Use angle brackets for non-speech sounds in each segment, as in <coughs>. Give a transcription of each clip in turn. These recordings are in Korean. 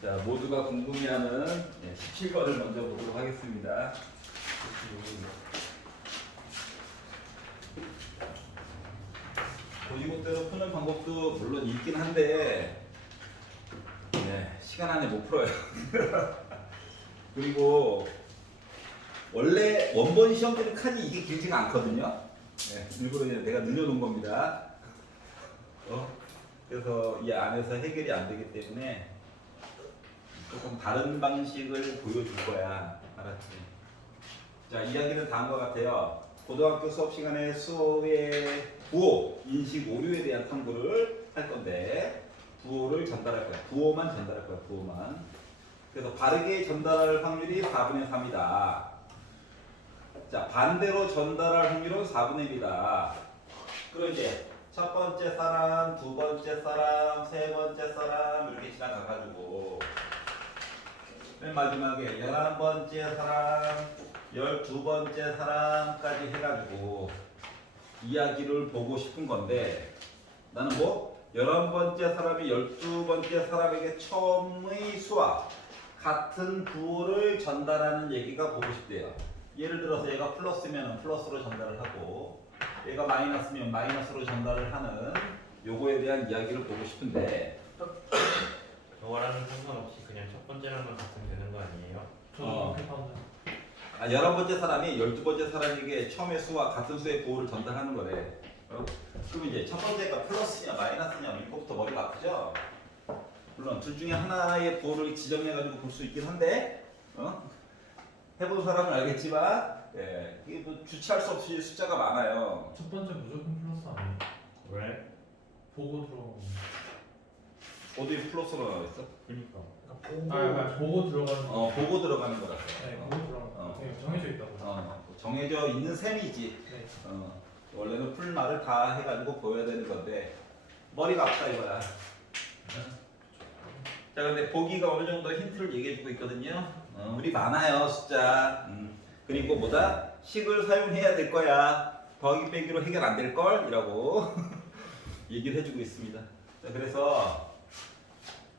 자, 모두가 궁금해하는 17번을 먼저 보도록 하겠습니다. 고지고대로 푸는 방법도 물론 있긴 한데 네, 시간 안에 못 풀어요. <laughs> 그리고 원래 원본 시험들은 칸이 이게 길지가 않거든요. 네, 일부러 내가 늘려놓은 겁니다. 어? 그래서 이 안에서 해결이 안 되기 때문에 조금 다른 방식을 보여줄 거야. 알았지? 자, 이야기는 다음과 같아요. 고등학교 수업 시간에 수어의 부호, 인식 오류에 대한 탐구를 할 건데 부호를 전달할 거야. 부호만 전달할 거야. 부호만. 그래서 바르게 전달할 확률이 4분의 3이다. 자, 반대로 전달할 확률은 4분의 1이다. 그럼 이제 첫 번째 사람, 두 번째 사람, 세 번째 사람 이렇게 지나가가지고 맨 마지막에 열한 번째 사람, 열두 번째 사람까지 해가지고 이야기를 보고 싶은 건데 나는 뭐 열한 번째 사람이 열두 번째 사람에게 처음의 수와 같은 부호를 전달하는 얘기가 보고 싶대요. 예를 들어서 얘가 플러스면 플러스로 전달을 하고 얘가 마이너스면 마이너스로 전달을 하는 요거에 대한 이야기를 보고 싶은데 저거랑은 상관없이 그냥 첫 번째랑만 같으면 되는 거 아니에요? 저도 어. 그렇게 봤는데 아, 열한 번째 사람이 열두 번째 사람에게 처음의 수와 같은 수의 부호를 전달하는 거래. 어? 그럼 이제 첫 번째가 플러스냐 마이너스냐 이거부터 머리가 아프죠? 물론 둘 중에 하나의 부호를 지정해가지고 볼 수 있긴 한데 어? 해본 사람은 알겠지만 예, 이게 뭐 주체할 수 없이 숫자가 많아요. 첫 번째 무조건 플러스 아니에요? 왜? 보고 들어가고 어디 플러스로 나와 있어? 그니까 아, 아 보고 들어가는 거 어, 보고 들어가는 거라서. 네 어, 보고 들어가는 어. 거 네, 정해져 있다고 어, 정해져 있는 셈이지. 네 어, 원래는 풀 말을 다 해가지고 보여야 되는 건데 머리가 아프다 이거야. 자 근데 보기가 어느 정도 힌트를 얘기해주고 있거든요. 어, 우리 많아요 숫자. 음, 그리고 뭐다 식을 사용해야 될 거야. 더하기 빼기로 해결 안 될 걸이라고 <laughs> 얘기를 해주고 있습니다. 자, 그래서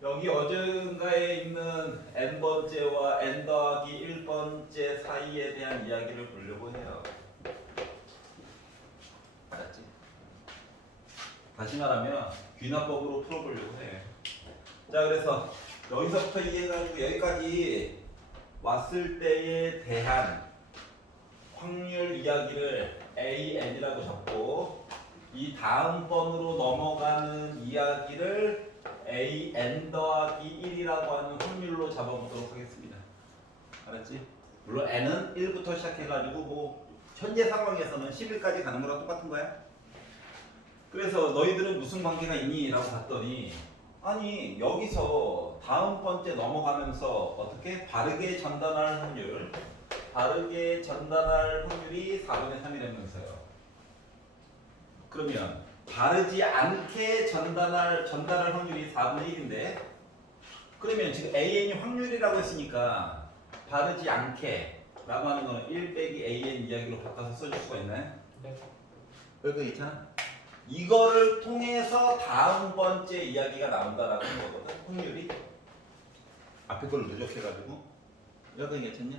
여기 어딘가에 있는 n 번째와 n 더하기 1번째 사이에 대한 이야기를 보려고 해요. 알았지? 다시 말하면 귀납법으로 풀어보려고 해. 자, 그래서 여기서부터 이해해가지고 여기까지 왔을 때에 대한 확률 이야기를 AN이라고 적고 이 다음 번으로 넘어가는 이야기를 AN 더하기 1이라고 하는 확률로 잡아보도록 하겠습니다. 알았지? 물론 N은 1부터 시작해가지고 뭐 현재 상황에서는 11까지 가는 거랑 똑같은 거야. 그래서 너희들은 무슨 관계가 있니? 라고 봤더니 아니 여기서 다음 번째 넘어가면서 어떻게 바르게 전달할 확률 바르게 전달할 확률이 4분의 3이라면서요. 그러면 바르지 않게 전달할 전달할 확률이 4분의 1인데 그러면 지금 AN이 확률이라고 했으니까 바르지 않게 라고 하는 거는 1 빼기 AN 이야기로 바꿔서 써줄 수가 있나요? 네. 여기 있잖아. 이거를 통해서 다음 번째 이야기가 나온다라는 거거든. 확률이 앞에 걸 누적해가지고 여기 괜찮냐?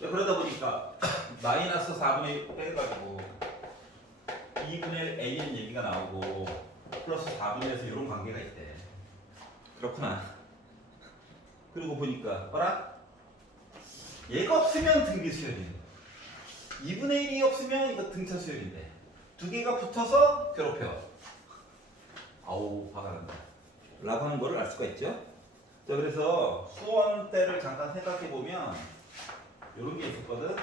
그러다 보니까 <coughs> 마이너스 4분의 1 빼가지고 2분의 1 AN 얘기가 나오고 플러스 4분의 1에서 이런 관계가 있대. 그렇구나. 그리고 보니까 봐라. 얘가 없으면 등비 수열이에요. 2분의 1이 없으면 이거 등차 수열인데 두 개가 붙어서 괴롭혀. 아우 화가 난다. 라고 하는 거를 알 수가 있죠. 자 그래서 수원 때를 잠깐 생각해 보면 이런 게 있었거든.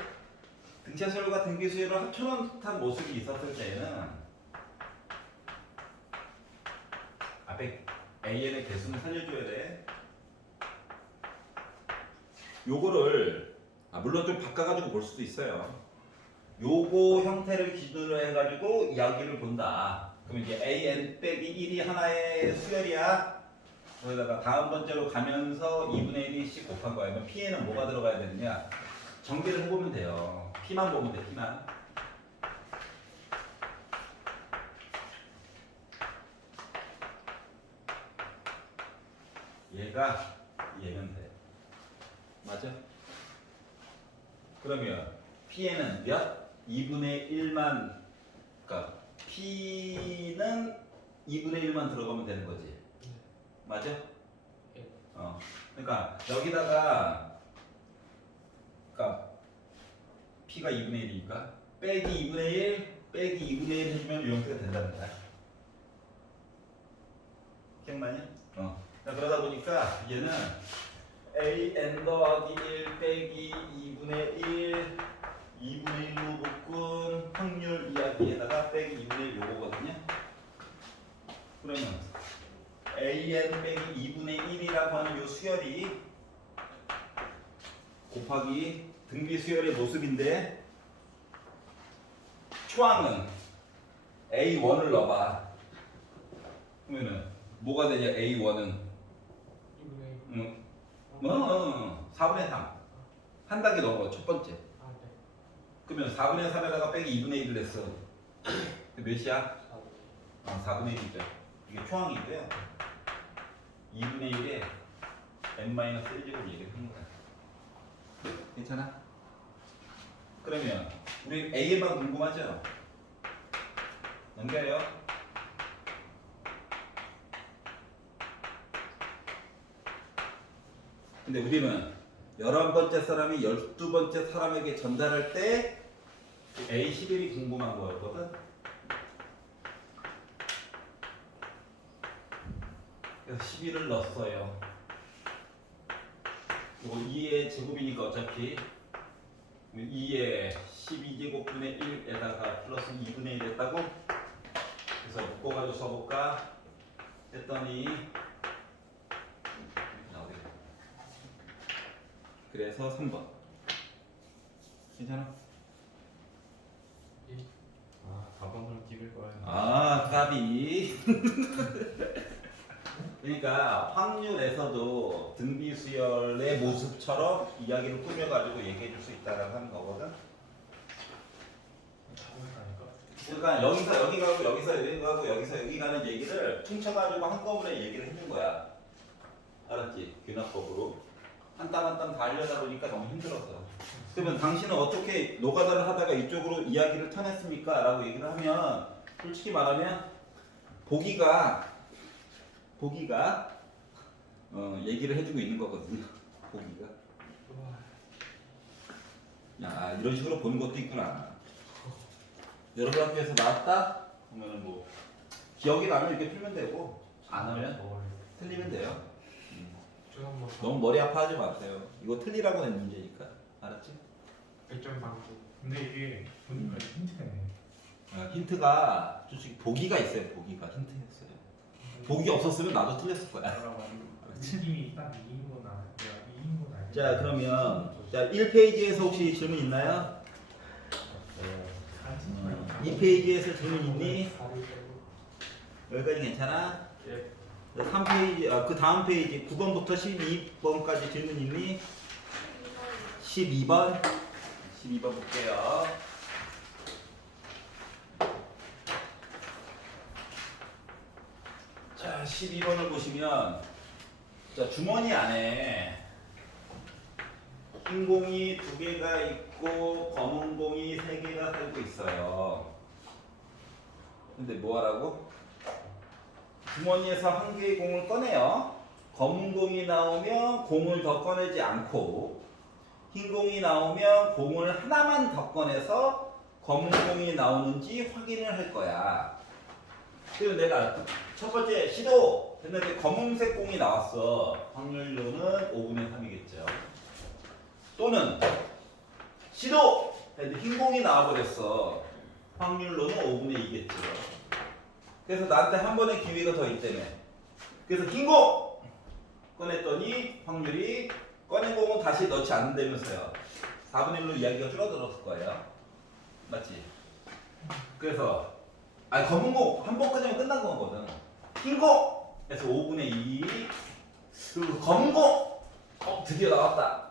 등차 수열과 등비 수열을 합쳐놓은 듯한 모습이 있었을 때에는 앞에 AN의 개수는 살려줘야 돼. 요거를 아, 물론 좀 바꿔가지고 볼 수도 있어요. 요거 형태를 기준으로 해가지고 이야기를 본다. 그럼 이제 AN 빼기 1이 하나의 수열이야. 거기다가 다음 번째로 가면서 2분의 1씩 곱한 거야. 그럼 P에는 뭐가 들어가야 되느냐? 전개를 해보면 돼요. P만 보면 돼, P만. 얘가 얘면 돼. 맞아? 그러면 P에는 몇? 2분의 1만 그러니까 P는 2분의 1만 들어가면 되는 거지. 맞아? 예. 어. 그러니까 여기다가 그러니까 P가 2분의 1이니까 빼기 2분의 1 빼기 2분의 1 해주면 이 형태가 된다는 거야. 기억나냐? 어. 자, 그러다 보니까 얘는 a n 더하기 1 빼기 2분의 1 2분의 1로 묶은 확률 이야기에다가 빼기 2분의 1 요거거든요. 그러면 a n 빼기 2분의 1이라고 하는 요 수열이 곱하기 등비 수열의 모습인데 초항은 a1을 넣어봐. 그러면은 뭐가 되냐 a1은 이분의 응. 어, 어, 어. 4분의 3. 한 단계 넘어가, 첫 번째. 아 네. 그러면 4분의 3에다가 빼기 2분의 1을 했어. 그 몇이야? 4분의 어, 4분의 1이죠. 이게 초항이고요. 2분의 1에 n-1제곱 얘기를 하는 거야. 괜찮아? 그러면 우리 A에만 궁금하죠? 넘겨요. 근데 우리는 열한 번째 사람이 열두 번째 사람에게 전달할 때 A11이 궁금한 거였거든. 그래서 11을 넣었어요. 이거 2의 제곱이니까 어차피 2의 12제곱분의 1에다가 플러스 2분의 1 했다고 그래서 묶어가지고 써볼까 했더니 나오게 돼. 그래서 3번 괜찮아? 아 4번으로 찍을 거예요. 아 까비 <laughs> 그러니까 확률에서도 등비 수열의 모습처럼 이야기를 꾸며가지고 얘기해 줄 수 있다라고 하는 거거든 그러니까 여기서 여기 가고 여기서 여기 가고 여기서 여기 가는 얘기를 퉁쳐가지고 한꺼번에 얘기를 해준 거야 알았지? 균합법으로 한 땀 한 땀다 하려다 보니까 너무 힘들었어 그러면 당신은 어떻게 노가다를 하다가 이쪽으로 이야기를 터냈습니까? 라고 얘기를 하면 솔직히 말하면 보기가 보기가 어, 얘기를 해주고 있는 거거든요. 보기가. 야 이런 식으로 보는 것도 있구나. 여러분 학교에서 나왔다? 그러면은 뭐 기억이 나면 이렇게 풀면 되고 안 하면 틀리면 돼요. 음. 너무 머리 아파하지 마세요. 이거 틀리라고 낸 문제니까. 알았지? 1점 방지. 근데 이게 보니까 힌트네. 아, 힌트가 솔직히 보기가 있어요 보기가. 힌트였어요 보기 없었으면 나도 틀렸을 거야 느낌이 딱 이긴 건 알, 내가 이긴 건 알겠어 자 그러면 자 1페이지에서 혹시 질문 있나요? 어, 2페이지에서 질문 있니? 여기까지 괜찮아? 예. 3페이지 아, 그 다음 페이지 9번부터 12번까지 질문 있니? 12번 12번 볼게요 자 12번을 보시면 자 주머니 안에 흰 공이 두 개가 있고 검은 공이 세 개가 살고 있어요 근데 뭐 하라고? 주머니에서 한 개의 공을 꺼내요. 검은 공이 나오면 공을 더 꺼내지 않고 흰 공이 나오면 공을 하나만 더 꺼내서 검은 공이 나오는지 확인을 할 거야. 그래서 내가 첫 번째 시도 했는데 검은색 공이 나왔어. 확률로는 5분의 3이겠죠. 또는 시도 했는데 흰 공이 나와버렸어. 확률로는 5분의 2겠죠. 그래서 나한테 한 번의 기회가 더 있다며. 그래서 흰 공! 꺼냈더니 확률이 꺼낸 공은 다시 넣지 않는다면서요. 4분의 1로 이야기가 줄어들었을 거예요. 맞지? 그래서 아니 검은 공한번 꺼내면 끝난 거거든. 흰 공! 그래서 5분의 2 그리고 검은 공! 어 드디어 나왔다.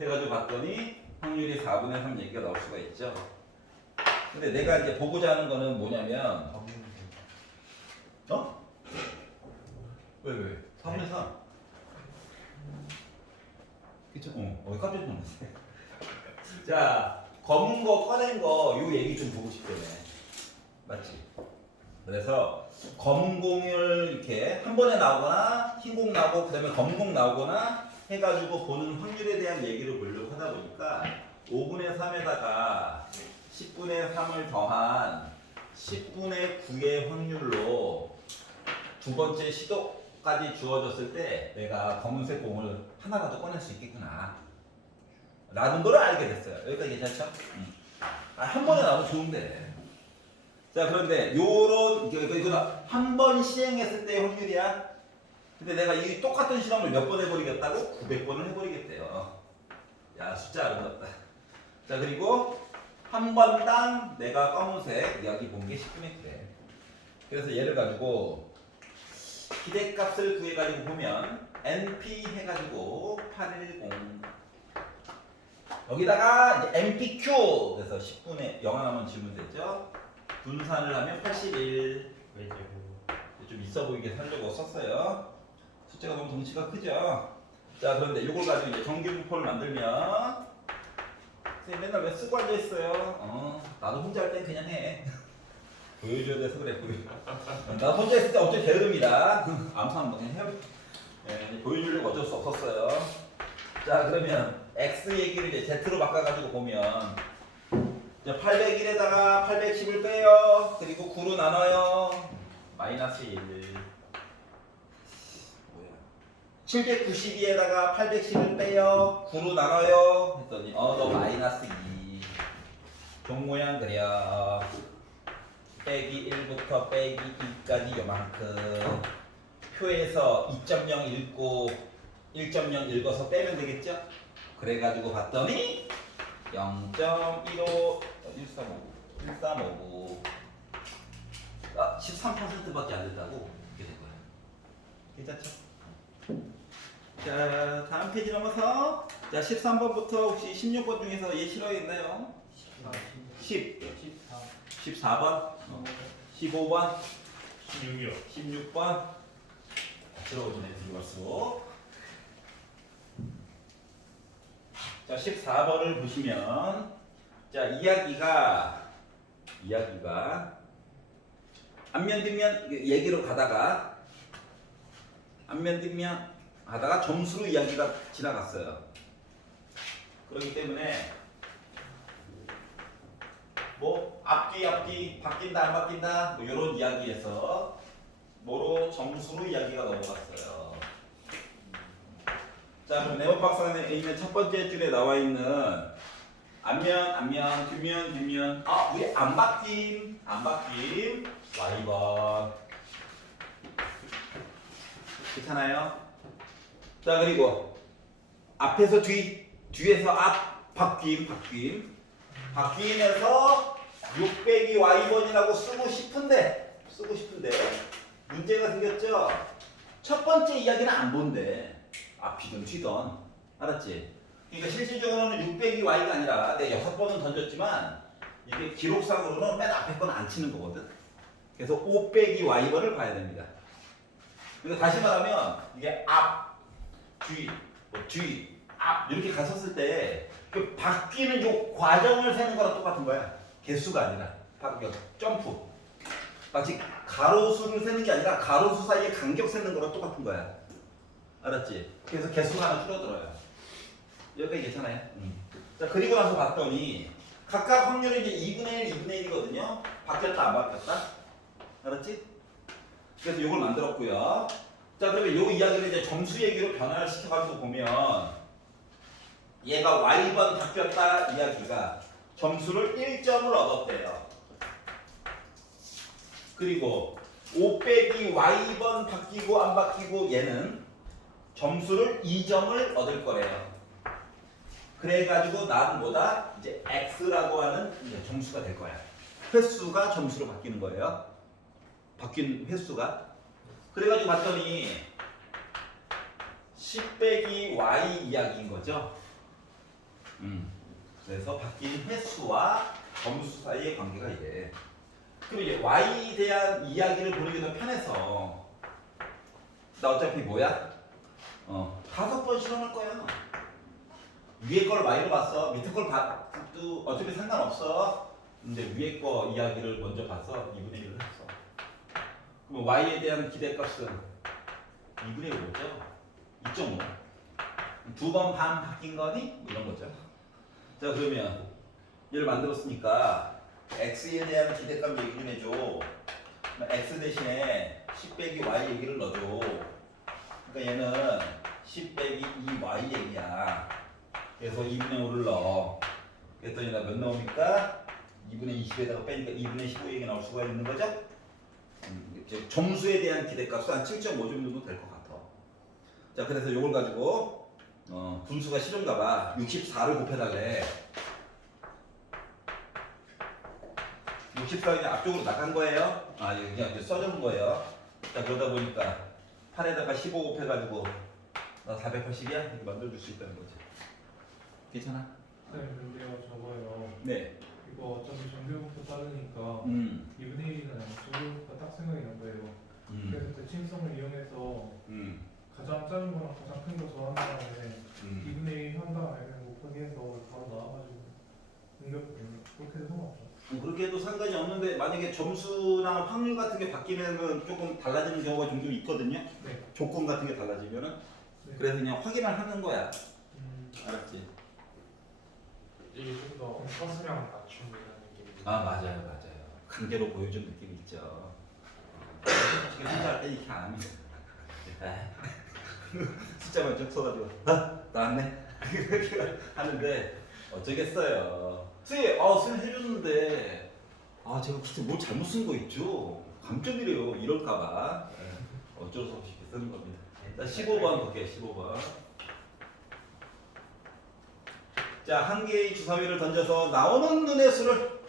해가지고 봤더니 확률이 4분의 3 얘기가 나올 수가 있죠. 근데 내가 이제 보고자 하는 거는 뭐냐면 어? 왜 왜? 3분의 3 그쵸? 어, 어 깜짝 놀랐어. <laughs> 자, 검은 거 꺼낸 거, 요 얘기 좀 보고 싶다네. 맞지? 그래서 검은 공을 이렇게 한 번에 나오거나 흰공 나오고 그다음에 검은 공 나오거나 해가지고 보는 확률에 대한 얘기를 보려고 하다 보니까 5분의 3에다가 10분의 3을 더한 10분의 9의 확률로 두 번째 시도까지 주어졌을 때 내가 검은색 공을 하나라도 꺼낼 수 있겠구나 라는 걸 알게 됐어요 여기까지 괜찮죠? 음. 아, 한 번에 나오면 좋은데 자 그런데 요런 이거 이거 한 번 시행했을 때의 확률이야. 근데 내가 이 똑같은 실험을 몇 번 해버리겠다고? 900번을 해버리겠대요. 야 숫자 어렵다. 자 그리고 한 번당 내가 검은색 여기 본 게 10분의 9래. 그래서 얘를 가지고 기대값을 구해가지고 보면 NP 해가지고 810 여기다가 NPQ 그래서 10분의 0 하나만 지우면 되죠. 분산을 하면 81. 외제곱 좀 있어 보이게 하려고 썼어요. 숫자가 너무 덩치가 크죠. 자 그런데 이걸 가지고 이제 정규분포를 만들면 선생님 맨날 왜 쓰고 앉아 있어요? 어 나도 혼자 할 땐 그냥 해. <laughs> 보여줘야 돼서 그래 보여. 나 혼자 있을 때 어째 게으릅니다. 암사 한번 그냥 해. 예, 보여주려고 어쩔 수 없었어요. 자 그러면 x 얘기를 이제 z로 바꿔가지고 보면 801에다가 810을 빼요. 그리고 9로 나눠요. 마이너스 1. 뭐야? 792에다가 810을 빼요. 9로 나눠요. 했더니 어 너 마이너스 2. 종 모양 그려. 빼기 1부터 빼기 2까지 요만큼. 표에서 2.0 읽고 1.0 읽어서 빼면 되겠죠? 그래가지고 봤더니 0.15 1359 1359 아, 13%밖에 안 됐다고? 이렇게 된 거야. 괜찮죠? 자, 다음 페이지 넘어서 자, 13번부터 혹시 16번 중에서 얘 싫어했나요? 10, 14 14번, 15번, 16이요 16번? 들어오시네 들어갈수록 자 14번을 보시면 자 이야기가 이야기가 앞면 뒷면 얘기로 가다가 앞면 뒷면 하다가 점수로 이야기가 지나갔어요 그렇기 때문에 뭐 앞뒤 앞뒤 바뀐다 안 바뀐다 뭐 이런 이야기에서 뭐로 점수로 이야기가 넘어갔어요. 자 그럼 네모 박스에 있는 첫 번째 줄에 나와 있는 앞면 앞면 뒷면 뒷면 아 우리 안 바뀜 안 바뀜 Y번 괜찮아요? 자 그리고 앞에서 뒤 뒤에서 앞 바뀜 바뀜 바뀜에서 600이 Y번이라고 쓰고 싶은데 쓰고 싶은데 문제가 생겼죠? 첫 번째 이야기는 안 본대. 앞이든 뒤든. 알았지? 그러니까 실질적으로는 600이 Y가 아니라 내 여섯 번은 던졌지만 이게 기록상으로는 맨 앞에 건 안 치는 거거든. 그래서 500이 Y번을 봐야 됩니다. 그러니까 다시 말하면 이게 앞, 뒤, 뭐 뒤, 앞 이렇게 갔었을 때 그 바뀌는 요 과정을 세는 거랑 똑같은 거야. 개수가 아니라 바뀌어 점프. 마치 가로수를 세는 게 아니라 가로수 사이에 간격 세는 거랑 똑같은 거야. 알았지? 그래서 개수가 하나 줄어들어요. 여기까지 괜찮아요? 자 그리고 나서 봤더니 각각 확률은 이제 2분의 1, 2분의 1이거든요. 바뀌었다 안 바뀌었다? 알았지? 그래서 이걸 만들었고요. 자 그러면 이 이야기를 이제 점수 얘기로 변화를 시켜가지고 보면 얘가 y번 바뀌었다 이야기가 점수를 1점을 얻었대요. 그리고 5 빼기 y번 바뀌고 안 바뀌고 얘는 점수를 2점을 얻을 거래요. 그래가지고 난 뭐다? 이제 x라고 하는 이제 점수가 될 거야. 횟수가 점수로 바뀌는 거예요. 바뀐 횟수가. 그래가지고 봤더니 10 빼기 y 이야기인 거죠. 음. 그래서 바뀐 횟수와 점수 사이의 관계가 이래. 그럼 이제 y에 대한 이야기를 보는 게 더 편해서 나 어차피 뭐야? 어? 어, 다섯 번 실험할 거야. 위에 걸 y로 봤어. 밑에 걸 봐도 어차피 상관없어. 근데 위에 거 이야기를 먼저 봐서 2분의 1을 했어. 그럼 y에 대한 기대값은 2분의 1이죠. 2.5. 두 번 반 바뀐 거니? 뭐 이런 거죠. 자 그러면 얘를 만들었으니까 x에 대한 기대값 얘기 좀 해줘. x 대신에 10 빼기 y 얘기를 넣어줘. 그러니까 얘는 10 빼기 2y 얘기야. 그래서 2분의 5를 넣어. 그랬더니 나몇 나오니까 2분의 20에다가 빼니까 2분의 15 얘기 나올 수가 있는 거죠? 음, 이제 점수에 대한 기대값은 한 7.5 정도 될 것 같아. 자, 그래서 이걸 가지고 어, 분수가 싫은가 봐. 64를 곱해달래. 64가 그냥 앞쪽으로 나간 거예요. 아, 그냥 이제 써준 거예요. 자, 그러다 보니까 8에다가 15 곱해가지고 나 480이야? 이렇게 만들어줄 수 있다는 거지. 괜찮아? 선생님 근데요 저거요 네. 이거 어차피 전교부터 따르니까 음, 2분의 2분의 1이잖아요 전교부터 딱 생각이 난 거예요 음, 그래서 대칭성을 이용해서 음, 가장 작은 거랑 가장 큰 거 더한 다음에 음. 2분의 1 한 다음에 곱하기 해서 바로 나와가지고 응답했거든요 그렇게 뭐 그렇게 해도 상관이 없는데 만약에 점수나 확률 같은 게 바뀌면은 조금 달라지는 경우가 종종 있거든요. 네. 조건 같은 게 달라지면은 네. 그래서 그냥 확인을 하는 거야. 음, 알았지? 이게 좀더 서술형 맞춤이라는 느낌이 아 맞아요 맞아요. 관계로 보여준 느낌이 있죠. 지금 숫자 할때 이렇게 안 합니다. <laughs> 숫자만 쭉 써가지고 아 나왔네 <laughs> 하는데 어쩌겠어요. 선생님, 아 선생님 해줬는데 아 제가 그때 뭘 잘못 쓴 거 있죠. 감점이래요. 이럴까봐 예, 어쩔 수 없이 쓰는 겁니다. 자 15번 볼게요. 15번. 자, 한 개의 주사위를 던져서 나오는 눈의 수를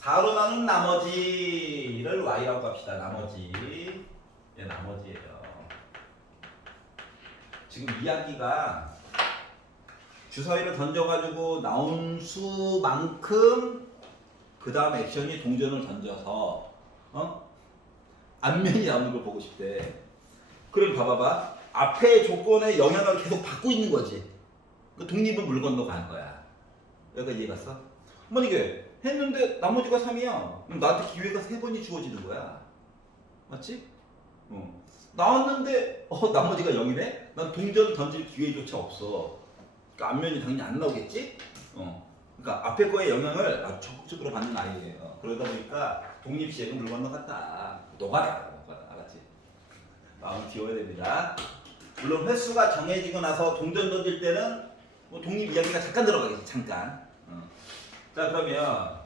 4로 나눈 나머지를 y라고 합시다. 나머지. 예, 나머지예요. 지금 이야기가 주사위를 던져가지고 나온 수만큼 그 다음 액션이 동전을 던져서 어? 앞면이 나오는 걸 보고 싶대. 그럼 봐봐봐. 앞에 조건의 영향을 계속 받고 있는 거지. 그 독립은 물 건너 간 거야. 여기가 이해 갔어? 만약에 했는데 나머지가 3이야. 그럼 나한테 기회가 세 번이 주어지는 거야. 맞지? 어. 나왔는데 어 나머지가 0이네? 난 동전 던질 기회조차 없어. 그러니까 앞면이 당연히 안 나오겠지? 어. 그러니까 앞에 거에 영향을 아주 적극적으로 받는 아이예요. 그러다 보니까 독립시행은 물 건너 갔다. 노가다. 노가다. 알았지? 마음 비워야 됩니다. 물론 횟수가 정해지고 나서 동전 던질 때는 뭐 독립 이야기가 잠깐 들어가겠지 잠깐. 어. 자 그러면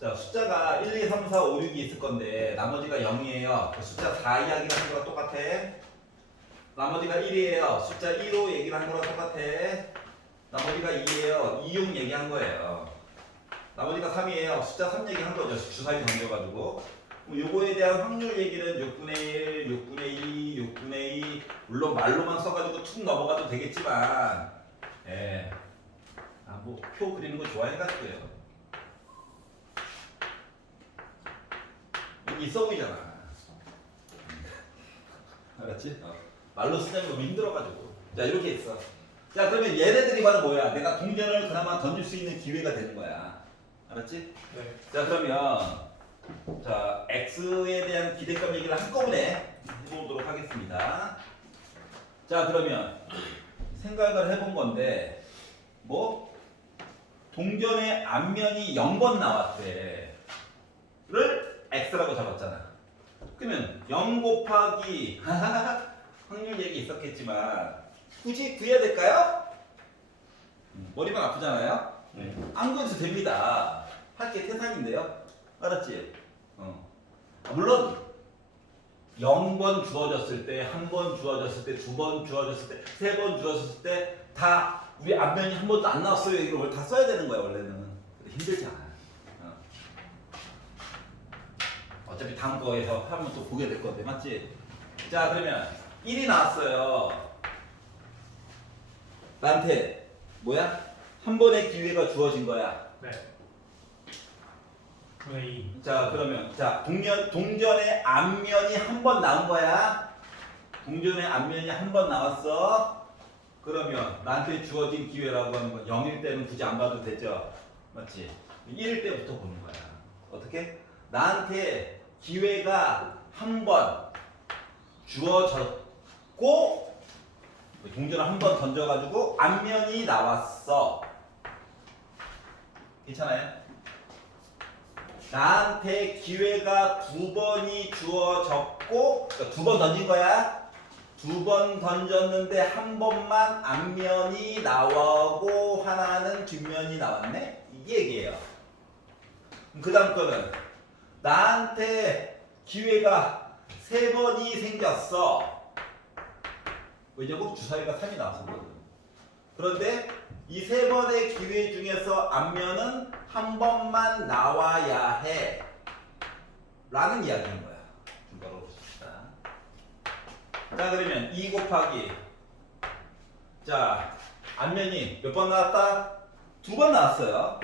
자 숫자가 1, 2, 3, 4, 5, 6이 있을 건데 나머지가 0이에요. 그 숫자 4 이야기하는 거랑 똑같아. 나머지가 1이에요. 숫자 1호 얘기를 한 거랑 똑같아. 나머지가 2예요. 2, 6 얘기한 거예요. 나머지가 3이에요. 숫자 3 얘기한 거죠. 주사위 던져가지고. 뭐 요거에 대한 확률 얘기는 6분의 1, 6분의 2, 6분의 2 물론 말로만 써가지고 툭 넘어가도 되겠지만 예. 아, 뭐, 표 그리는 거 좋아해가지고요. 여기 있어 보이잖아. 알았지? 어. 말로 쓰자면 너무 힘들어가지고. 자, 이렇게 있어. 자, 그러면 얘네들이 바로 뭐야? 내가 동전을 그나마 던질 수 있는 기회가 되는 거야. 알았지? 네 자, 그러면, 자, X에 대한 기대감 얘기를 한꺼번에 해보도록 하겠습니다. 자, 그러면, 생각을 해본 건데, 뭐 동전의 앞면이 0번 나왔대. 를 x라고 잡았잖아. 그러면 0 곱하기 <laughs> 확률 얘기 있었겠지만 굳이 구해야 될까요? 음, 머리만 아프잖아요. 안 구해도 됩니다. 할 게 태산인데요. 알았지? 어. 아, 물론 0번 주어졌을 때, 한 번 주어졌을 때, 두 번 주어졌을 때, 세 번 주어졌을 때 다 우리 앞면이 한 번도 안 나왔어요. 이걸 다 써야 되는 거야 원래는. 근데 힘들잖아. 어. 어차피 다음 거에서 하면 또 보게 될 건데 맞지? 자 그러면 1이 나왔어요. 나한테 뭐야? 한 번의 기회가 주어진 거야. 네. 분의 2 자 그러면 자 동전 동전의 앞면이 한 번 나온 거야. 공전의 앞면이 한 번 나왔어. 그러면 나한테 주어진 기회라고 하는 건 0일 때는 굳이 안 봐도 되죠. 맞지? 1일 때부터 보는 거야. 어떻게? 나한테 기회가 한 번 주어졌고 공전을 한 번 던져가지고 앞면이 나왔어. 괜찮아요? 나한테 기회가 두 번이 주어졌고 그러니까 두번 던진 거야. 두 번 던졌는데 한 번만 앞면이 나오고 하나는 뒷면이 나왔네. 이 얘기예요. 그 다음 거는 나한테 기회가 세 번이 생겼어. 왜냐고 주사위가 3이 나왔거든. 그런데 이 세 번의 기회 중에서 앞면은 한 번만 나와야 해. 라는 이야기인 거야. 중괄호 봅시다. 자, 그러면 2 곱하기. 자, 앞면이 몇 번 나왔다? 두 번 나왔어요.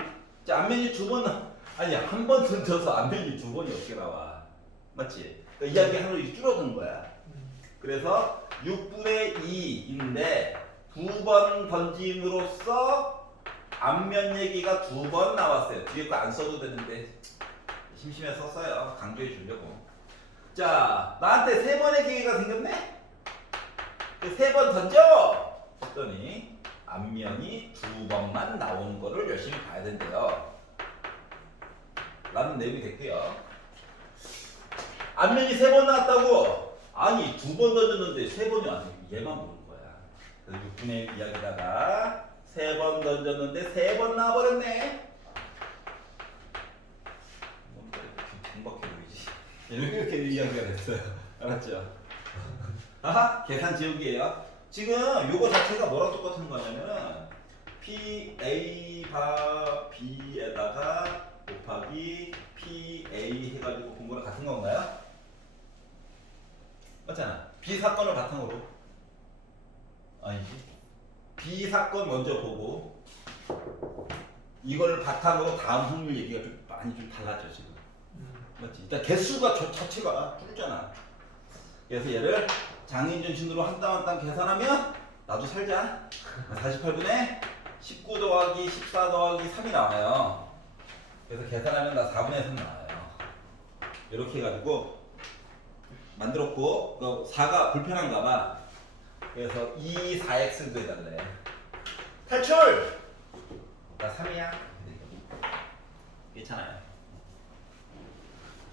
자, 앞면이 두 번, 나, 아니, 한 번 던져서 앞면이 두 번이 어떻게 나와? 맞지? 그러니까 이야기 하나로 줄어든 거야. 그래서 6분의 2인데 두 번 던짐으로써 앞면 얘기가 두 번 나왔어요. 뒤에 거 안 써도 되는데 심심해서 썼어요. 강조해 주려고. 자, 나한테 세 번의 기회가 생겼네? 세 번 던져! 했더니 앞면이 두 번만 나오는 거를 열심히 봐야 된대요. 라는 내용이 됐고요. 앞면이 세 번 나왔다고? 아니 두 번 던졌는데 세 번이 아니고 얘만 보는 거야. 그래서 6분의 1 이야기다가 세 번 던졌는데 세 번 나와버렸네. 뭔가 이렇게 궁박해 보이지. 이렇게 이야기가 됐어요. <laughs> 알았죠? 아하 계산 지우기예요. 지금 요거 자체가 뭐랑 똑같은 거냐면은 P A 바 B에다가 곱하기 P A 해가지고 본 거랑 같은 건가요? 맞잖아. B 사건을 바탕으로 아니지. B 사건 먼저 보고 이걸 바탕으로 다음 확률 얘기가 좀 많이 좀 달라져 지금. 맞지? 일단 개수가 저 자체가 줄잖아. 그래서 얘를 장인준신으로 한 땀 한 땀 계산하면 나도 살자. <laughs> 48분의 19 더하기 14 더하기 3이 나와요. 그래서 계산하면 나 4분의 3 나와요. 이렇게 해가지고 만들었고 그 4가 불편한가 봐. 그래서 2, 4x도 해달래. 탈출! 나 3이야. 괜찮아요.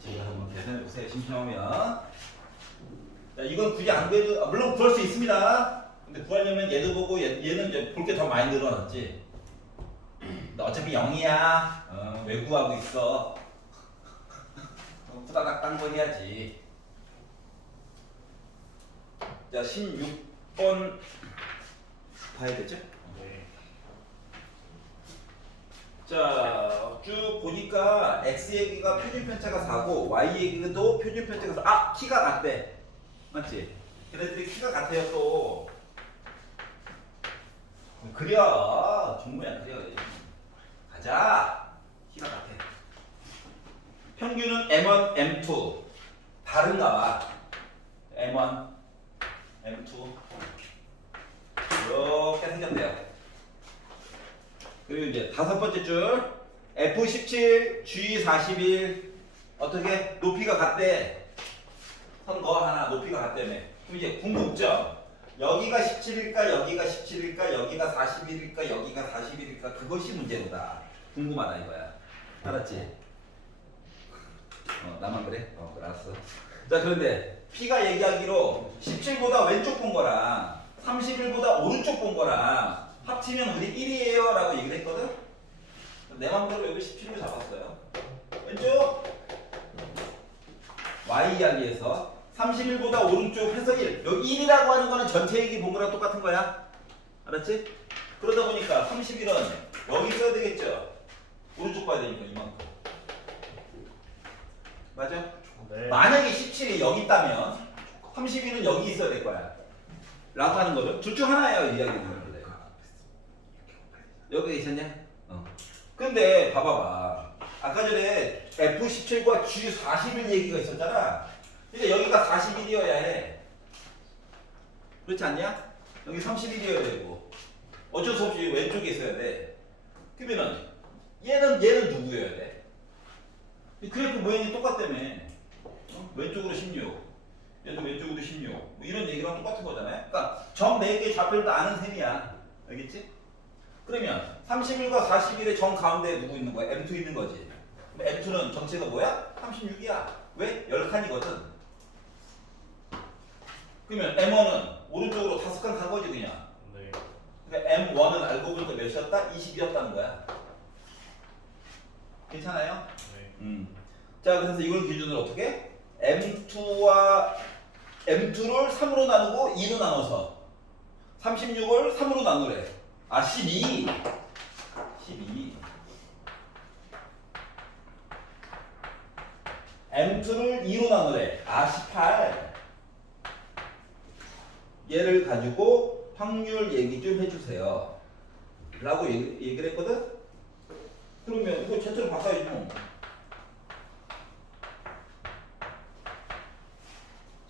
지금 한번 계산해 보세요. 심심하면. 자, 이건 굳이 안 구해도 아, 물론 구할 수 있습니다. 근데 구하려면 얘도 보고 얘, 얘는 이제 볼 게 더 많이 늘어났지. 너 어차피 0이야. 어, 왜 구하고 있어? <laughs> 어, 후다닥 딴거 해야지. 자, 16번 봐야 되죠? 네. 자, 쭉 보니까 x 얘기가 표준 편차가 4고 y 얘기도 표준 편차가 4. 아, 키가 같대. 맞지? 걔네들이 키가 같아요 또. 그려. 정모야 그려. 가자. 키가 같아. 평균은 M1, M2. 다른가 봐. M1, M2. 이렇게 생겼대요. 그리고 이제 다섯 번째 줄 F17, G41 어떻게? 높이가 같대. 선거 하나 높이가 같다며 그럼 이제 궁금점. 여기가 17일까 여기가 17일까 여기가 41일까 여기가 41일까. 그것이 문제로다. 궁금하다 이거야. 알았지? 어 나만 그래? 어 알았어. 자 그런데 P가 얘기하기로 17보다 왼쪽 본 거랑 31보다 오른쪽 본 거랑 합치면 우리 1이에요 라고 얘기를 했거든? 내 맘대로 여기 17로 잡았어요. 왼쪽! Y 이야기에서 31보다 오른쪽 해서 1 여기 1이라고 하는 거는 전체 얘기 본 거랑 똑같은 거야. 알았지? 그러다 보니까 31은 여기 있어야 되겠죠? 오른쪽 봐야 되니까 이만큼. 맞아? 네. 만약에 17이 여기 있다면 31은 여기 있어야 될 거야. 라고 하는 거죠. 둘 중 하나예요, 이야기는. 원래. 여기 있었냐? 어. 근데 봐봐봐. 아까 전에 F17과 G41 얘기가 있었잖아. 근데 여기가 41이어야 해. 그렇지 않냐? 여기 31이어야 되고 어쩔 수 없이 왼쪽에 있어야 돼. 그러면은 얘는 얘는 누구여야 돼? 이 그래프 모양이 똑같다며. 어? 왼쪽으로 16, 얘도 왼쪽으로 16. 뭐 이런 얘기랑 똑같은 거잖아요. 그러니까 점 4개의 좌표를 다 아는 셈이야. 알겠지? 그러면 31과 41의 정 가운데 누구 있는 거야? M2 있는 거지. 그럼 M2는 정체가 뭐야? 36이야. 왜? 10칸이거든. 그러면 M1은 오른쪽으로 다섯 칸 간 거지 그냥. 네. 그러니까 M1은 알고 보니까 몇이었다? 20이었다는 거야. 괜찮아요? 네. 음. 자, 그래서 이걸 기준으로 어떻게? M2와 M2를 3으로 나누고 2로 나눠서 36을 3으로 나누래. 아, 12. 12. M2를 2로 나누래. 아, 18. 얘를 가지고 확률 얘기 좀 해주세요. 라고 얘기, 얘기를 했거든? 그러면 이거 Z로 바꿔야지 뭐.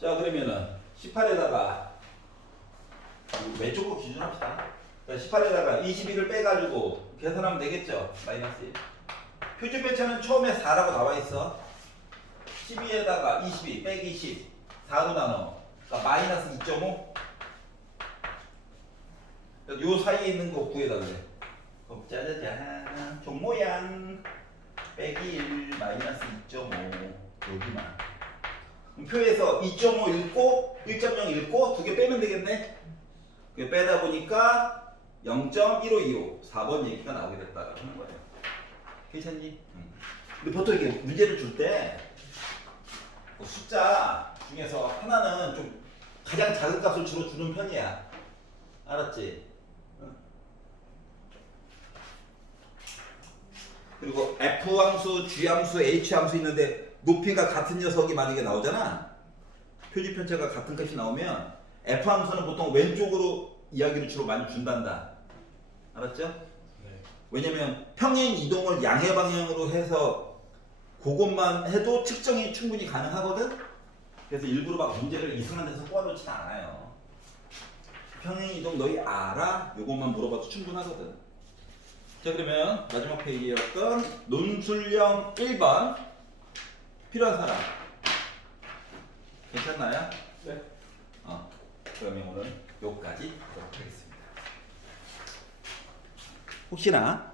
자 그러면은 18에다가 왼쪽 거 기준 합시다. 18에다가 21을 빼가지고 계산하면 되겠죠? 마이너스 1. 표준 배차는 처음에 4라고 나와 있어. 12에다가 22 빼기 10 4로 나눠. 그러니까 마이너스 2.5. 요 사이에 있는 거 구해달래. 그럼 짜자잔 종 모양 빼기 1 마이너스 2.5 여기만. 표에서 2.5 읽고 1.0 읽고 두 개 빼면 되겠네. 그 빼다 보니까 0.1525 4번 얘기가 나오게 됐다고 하는 거예요. 괜찮니? 응. 근데 보통 이게 문제를 줄때 뭐 숫자 중에서 하나는 좀 가장 작은 값을 주로 주는 편이야. 알았지? 응. 그리고 F 함수, G 함수, H 함수 있는데 높이가 같은 녀석이 만약에 나오잖아. 표지 편차가 같은 값이 나오면 F 함수는 보통 왼쪽으로 이야기를 주로 많이 준단다. 알았죠? 네. 왜냐면 평행 이동을 양의 방향으로 해서 그것만 해도 측정이 충분히 가능하거든. 그래서 일부러 막 문제를 이상한 데서 꼬아놓진 않아요. 평행 이동 너희 알아? 요것만 물어봐도 충분하거든. 자 그러면 마지막 페이지였던 논술형 1번 필요한 사람 괜찮나요? 네. 어 그러면 오늘 여기까지 하도록 하겠습니다. 혹시나